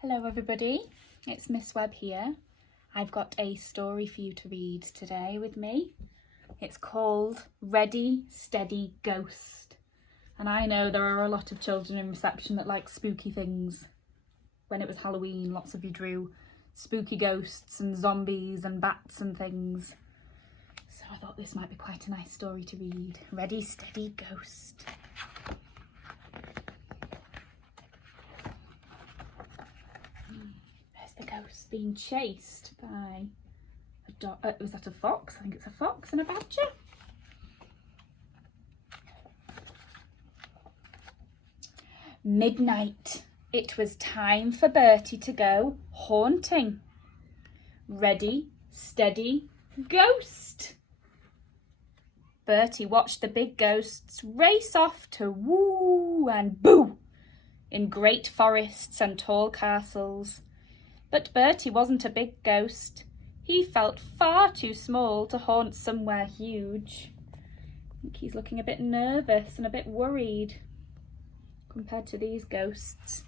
Hello everybody, it's Miss Webb here. I've got a story for you to read today with me. It's called Ready, Steady, Ghost. And I know there are a lot of children in reception that like spooky things. When it was Halloween, lots of you drew spooky ghosts and zombies and bats and things. So I thought this might be quite a nice story to read. Ready, Steady, Ghost. The ghost being chased by a dog. Was that a fox? I think it's a fox and a badger. Midnight. It was time for Bertie to go haunting. Ready, steady, ghost. Bertie watched the big ghosts race off to woo and boo in great forests and tall castles. But Bertie wasn't a big ghost. He felt far too small to haunt somewhere huge. I think he's looking a bit nervous and a bit worried compared to these ghosts.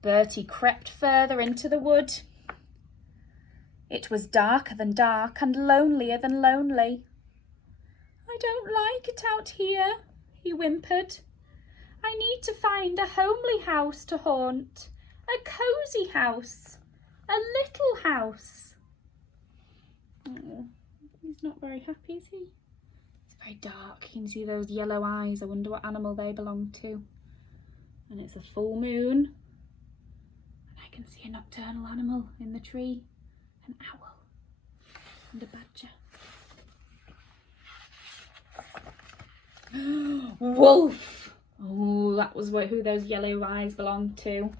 Bertie crept further into the wood. It was darker than dark and lonelier than lonely. "I don't like it out here," he whimpered. "I need to find a homely house to haunt. A cosy house, a little house." Oh, he's not very happy, is he? It's very dark. You can see those yellow eyes. I wonder what animal they belong to. And it's a full moon. And I can see a nocturnal animal in the tree. An owl and a badger. Wolf! Oh, that was who those yellow eyes belonged to.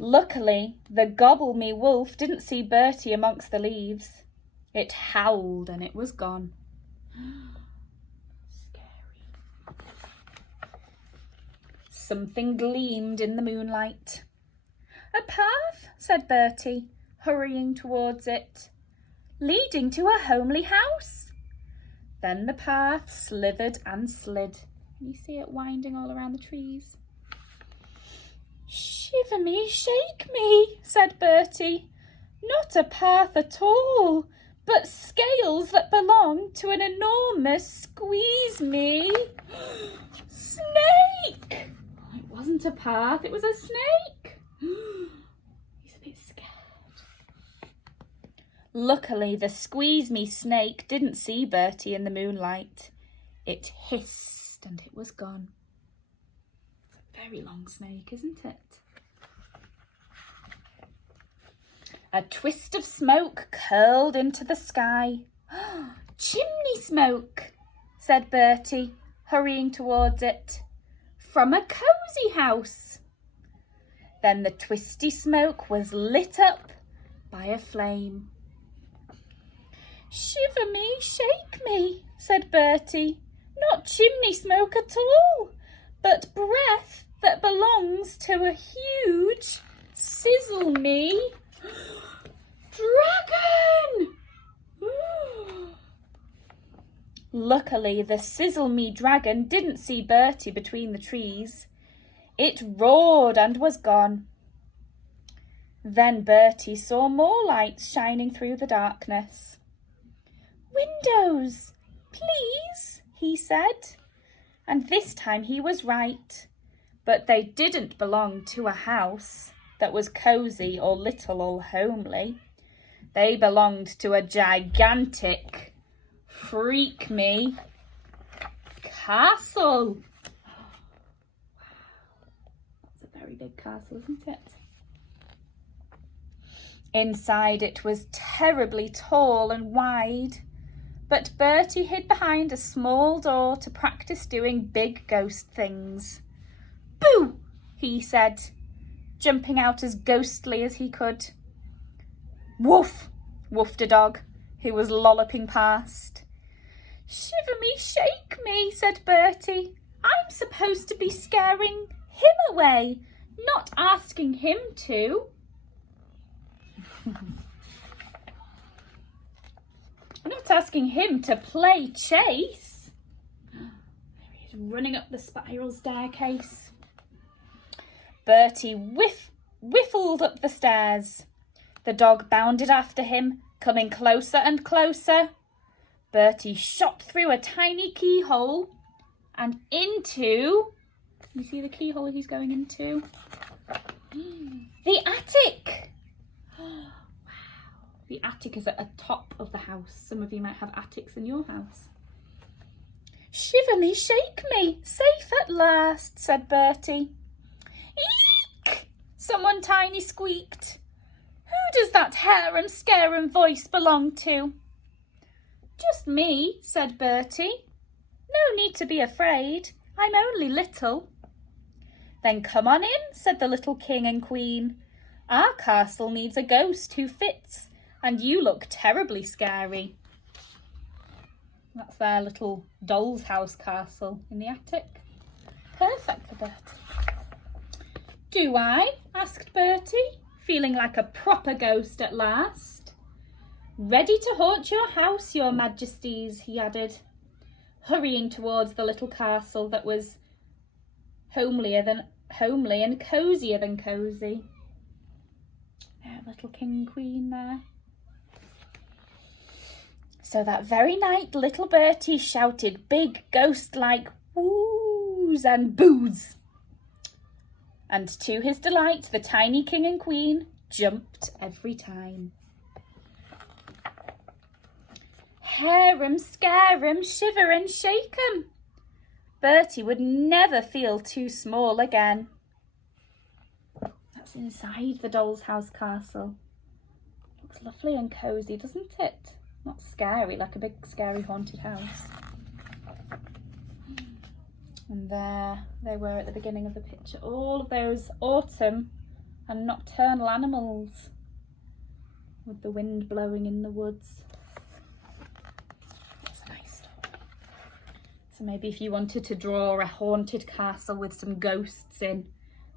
Luckily, the gobble-me wolf didn't see Bertie amongst the leaves. It howled and it was gone. Scary. Something gleamed in the moonlight. "A path," said Bertie, hurrying towards it, "leading to a homely house." Then the path slithered and slid. You see it winding all around the trees. "Shiver me, shake me," said Bertie. "Not a path at all, but scales that belong to an enormous squeeze-me snake." Oh, it wasn't a path, it was a snake. He's a bit scared. Luckily, the squeeze-me snake didn't see Bertie in the moonlight. It hissed and it was gone. Very long snake, isn't it? A twist of smoke curled into the sky. "Chimney smoke," said Bertie, hurrying towards it. "From a cosy house." Then the twisty smoke was lit up by a flame. "Shiver me, shake me," said Bertie. "Not chimney smoke at all, but breath that belongs to a huge sizzle-me dragon." Luckily, the sizzle-me dragon didn't see Bertie between the trees. It roared and was gone. Then Bertie saw more lights shining through the darkness. "Windows, please," he said. And this time he was right. But they didn't belong to a house that was cosy or little or homely. They belonged to a gigantic, freak-me castle. Wow, that's a very big castle, isn't it? Inside it was terribly tall and wide, but Bertie hid behind a small door to practice doing big ghost things. "Boo!" he said, jumping out as ghostly as he could. "Woof!" woofed a dog who was lolloping past. "Shiver me, shake me," said Bertie. "I'm supposed to be scaring him away, not asking him to." Not asking him to play chase. There he is, running up the spiral staircase. Bertie whiffled up the stairs. The dog bounded after him, coming closer and closer. Bertie shot through a tiny keyhole and into... You see the keyhole he's going into? The attic! Wow. The attic is at the top of the house. Some of you might have attics in your house. Shiver me, shake me, safe at last, said Bertie. Eek! Someone tiny squeaked. Who does that harum-scarum voice belong to? Just me, said Bertie. No need to be afraid. I'm only little. Then come on in, said the little king and queen. Our castle needs a ghost who fits, and you look terribly scary. That's their little doll's house castle in the attic. Perfect for Bertie. Do I? Asked Bertie, feeling like a proper ghost at last. Ready to haunt your house, your majesties, he added, hurrying towards the little castle that was homely and cosier than cosy. Little king and queen there. So that very night, little Bertie shouted big ghost-like woos and boos. And to his delight, the tiny king and queen jumped every time. Harum, scarum, shiver and shake 'em. Bertie would never feel too small again. That's inside the doll's house castle. Looks lovely and cosy, doesn't it? Not scary, like a big scary haunted house. And there they were at the beginning of the picture. All of those autumn and nocturnal animals with the wind blowing in the woods. That's a nice story. So maybe if you wanted to draw a haunted castle with some ghosts in,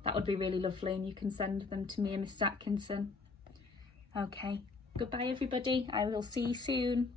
that would be really lovely, and you can send them to me and Miss Atkinson. Okay, goodbye everybody. I will see you soon.